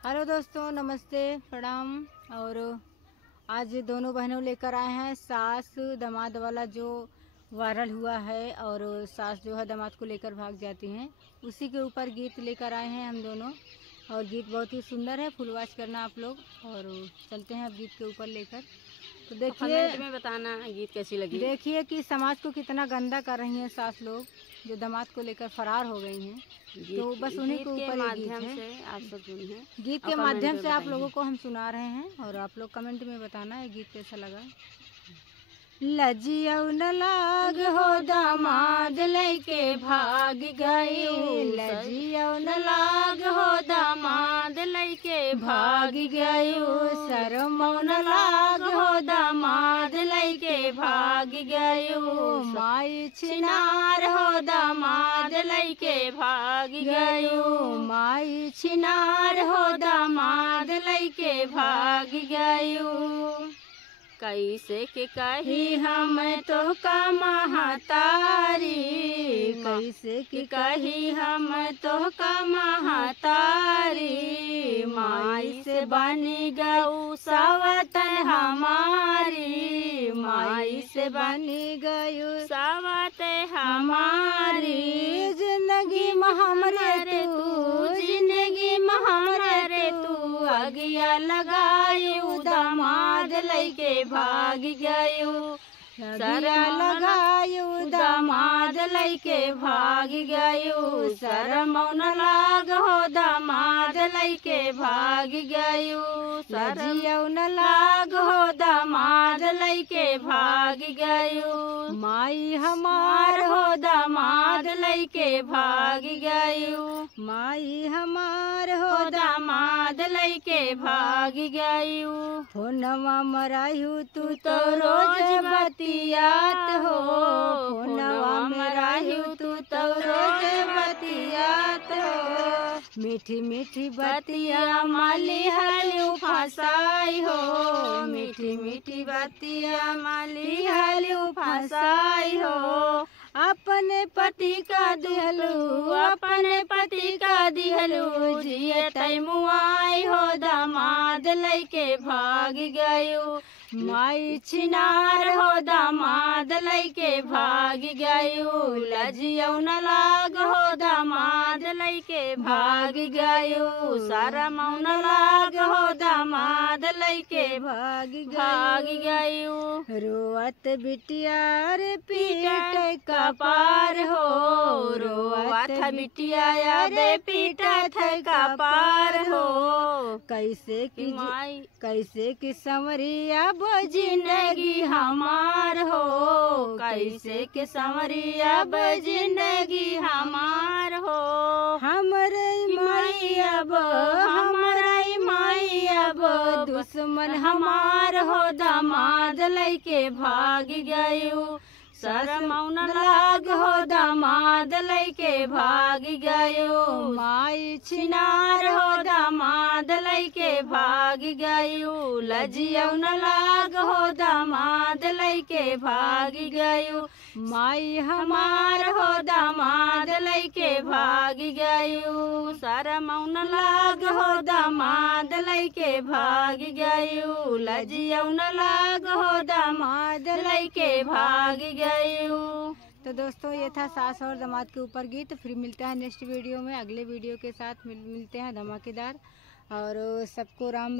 हेलो दोस्तों, नमस्ते, प्रणाम। और आज दोनों बहनों लेकर आए हैं सास दामाद वाला जो वायरल हुआ है, और सास जो है दामाद को लेकर भाग जाती हैं, उसी के ऊपर गीत लेकर आए हैं हम दोनों। और गीत बहुत ही सुंदर है, फुल वॉच करना आप लोग। और चलते हैं अब गीत के ऊपर लेकर। तो देखिए, में बताना गीत कैसी लगी। देखिए कि समाज को कितना गंदा कर रही हैं सास लोग, जो दामाद को लेकर फरार हो गई हैं। तो बस उन्हीं के ऊपर ये गीत है। से आप सब सुनिए। गीत के माध्यम से आप लोगों को हम सुना रहे हैं, और आप लोग कमेंट में बताना ये गीत कैसा लगा। लजिया न लाग हो दामाद लैके भाग गई, लजिया न लाग हो दामाद लैके भाग गई, शरम न लाग हो दामाद लैके भाग गई, माई छिनार हो दामाद लैके भाग गई, माई छिनार हो दामाद लैके भाग गई। कैसे के कही हम तो का महातारी, कैसे कि कही हम तो का महातारी, माई से बनी गऊ सवतन हमारी, माई से बनी गऊ सावत हमारी, जिंदगी में हमरे तू, जिंदगी में हमरे तू, अगिया लगायू दामाद लैके भाग गयू, सरा लगायू दामाद लैके भाग गयू, शरम न लाग हो दामाद लैके भाग गयू, लजिया न लाग हो दामाद लैके भाग गयू, माई हमार हो दामाद लैके भाग गयू, माई हमार हो दामाद लैके भाग गयू, फोनवा मरायू तू तो रोज बतियात हो, फोनवा मरायू तू तो रोज बतियात हो, मीठी मीठी बतिया माली हलू फसाई हो, मीठी मीठी बतिया माली हलू फसाई हो, अपने पति का दिहलू, अपने पति का दिहलू, जिए तैमुआई हो दामाद लैके भाग गयू, माई छिनार हो दामाद लैके भाग गयू, लजिया न लाग हो दामाद लैके भाग गयू, शरम न लाग हो दामाद लैके भाग गयू, रोअत बिटिया रे पीट कपार हो, रोअत बिटिया रे पीटत कपार हो, कैसे कि माई कैसे कि संवरिया जिंदगी हमार हो, कैसे कि संवरिया जिंदगी हमार हो, हमरे माई अब, हमारे माई अब, दुश्मन हमार हो दामाद लैके भाग गयू, शरम न लाग हो दामाद लैके भाग गयू, माई छिनार हो दामाद लैके भाग गयू, लजिया न लाग हो दामाद लैके भाग गयू, माई हमार हो दामाद लैके भाग गयू, शरम न लाग हो दामाद लैके भाग गयू, लजिया न लाग हो दामाद लैके भाग गयू। तो दोस्तों, ये था सास और दामाद के ऊपर गीत। फिर मिलता है नेक्स्ट वीडियो में, अगले वीडियो के साथ मिलते हैं धमाकेदार। और सबको राम